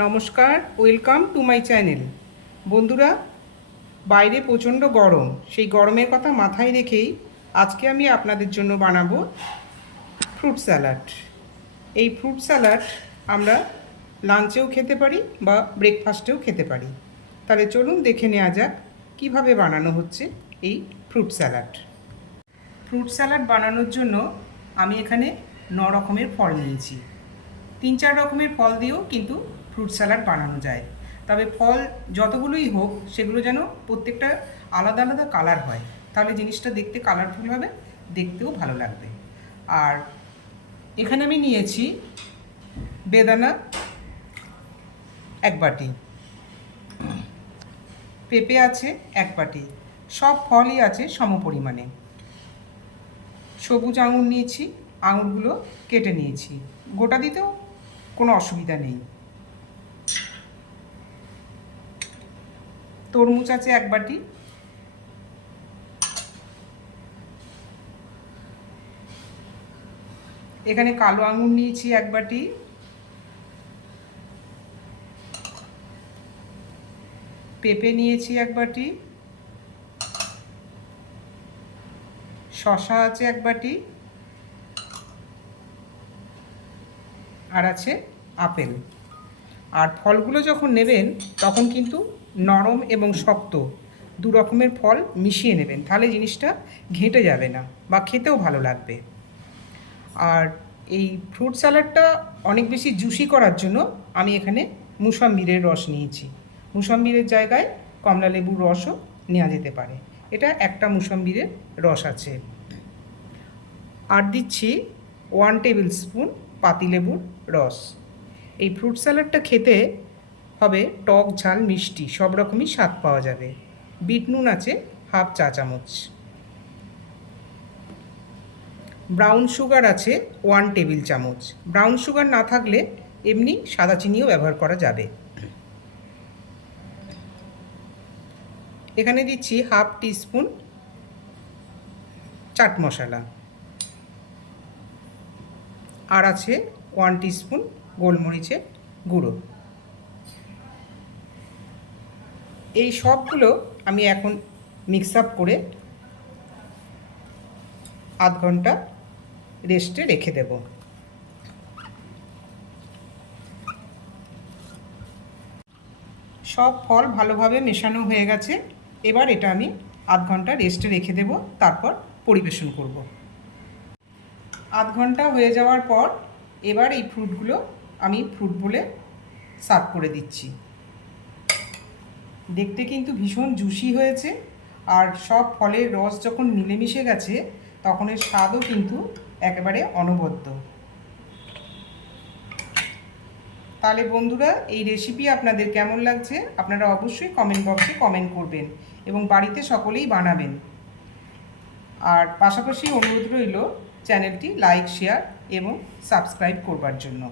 নমস্কার, welcome to my channel. বন্ধুরা, বাইরে প্রচণ্ড গরম, সেই গরমের কথা মাথায় রেখেই আজকে আমি আপনাদের জন্য বানাবো ফ্রুট স্যালাড। এই ফ্রুট স্যালাড আমরা লাঞ্চেও খেতে পারি বা ব্রেকফাস্টেও খেতে পারি। তাহলে চলুন দেখে নেওয়া যাক কীভাবে বানানো হচ্ছে এই ফ্রুট স্যালাড। ফ্রুট স্যালাড বানানোর জন্য আমি এখানে 9 রকমের ফল নিয়েছি। 3-4 রকমের ফল দিয়েও কিন্তু ফ্রুট স্যালাড বানানো যায়, তবে ফল যতগুলোই হোক সেগুলো যেন প্রত্যেকটা আলাদা আলাদা কালার হয়, তাহলে জিনিসটা দেখতে কালারফুল হবে, দেখতেও ভালো লাগবে। আর এখানে আমি নিয়েছি বেদানা 1 বাটি, পেঁপে আছে 1 বাটি, সব ফলই আছে সমপরিমাণে। সবুজ আঙুর নিয়েছি, আঙুরগুলো কেটে নিয়েছি, গোটা দিতেও কোনো অসুবিধা নেই। তরমুজ আছে 1 বাটি, এখানে কালো আঙুর নিয়েছি 1 বাটি, পেঁপে নিয়েছি 1 বাটি, শসা আছে 1 বাটি, আর আছে আপেল। আর ফলগুলো যখন নেবেন তখন কিন্তু নরম এবং শক্ত 2 রকমের ফল মিশিয়ে নেবেন, তাহলে জিনিসটা ঘেঁটে যাবে না বা খেতেও ভালো লাগবে। আর এই ফ্রুট স্যালাডটা অনেক বেশি জুসি করার জন্য আমি এখানে মুসাম্বিরের রস নিয়েছি। মুসাম্বিরের জায়গায় কমলা লেবুর রসও নেওয়া যেতে পারে। এটা একটা মুসাম্বিরের রস আছে। আর দিচ্ছি 1 টেবিল স্পুন পাতিলেবুর রস। এই ফ্রুট স্যালাডটা খেতে হবে টক ঝাল মিষ্টি সব রকমই স্বাদ পাওয়া যাবে। বিট নুন আছে 1/2 চা চামচ, ব্রাউন সুগার আছে 1 টেবিল চামচ। ব্রাউন সুগার না থাকলে এমনি সাদা চিনিও ব্যবহার করা যাবে। এখানে দিচ্ছি 1/2 টিস্পুন চাট মশলা, আর আছে 1 টিস্পুন গোলমরিচের গুঁড়ো। এই সবগুলো আমি এখন মিক্স আপ করে আধ ঘন্টা রেস্টে রেখে দেব। সব ফল ভালোভাবে মেশানো হয়ে গেছে, এবার এটা আমি আধ ঘন্টা রেস্টে রেখে দেব, তারপর পরিবেশন করব। আধ ঘন্টা হয়ে যাওয়ার পর এবার এই ফ্রুটগুলো আমি ফ্রুট বলে সার্ভ করে দিচ্ছি। দেখতে কিন্তু ভীষণ জুসি হয়েছে, আর সব ফলের রস যখন মিলেমিশে গেছে তখন এর স্বাদও কিন্তু একেবারে অনবদ্য। তাহলে বন্ধুরা, এই রেসিপি আপনাদের কেমন লাগছে আপনারা অবশ্যই কমেন্ট বক্সে কমেন্ট করবেন এবং বাড়িতে সকলেই বানাবেন। আর পাশাপাশি অনুরোধ রইল চ্যানেলটি লাইক, শেয়ার এবং সাবস্ক্রাইব করবার জন্য।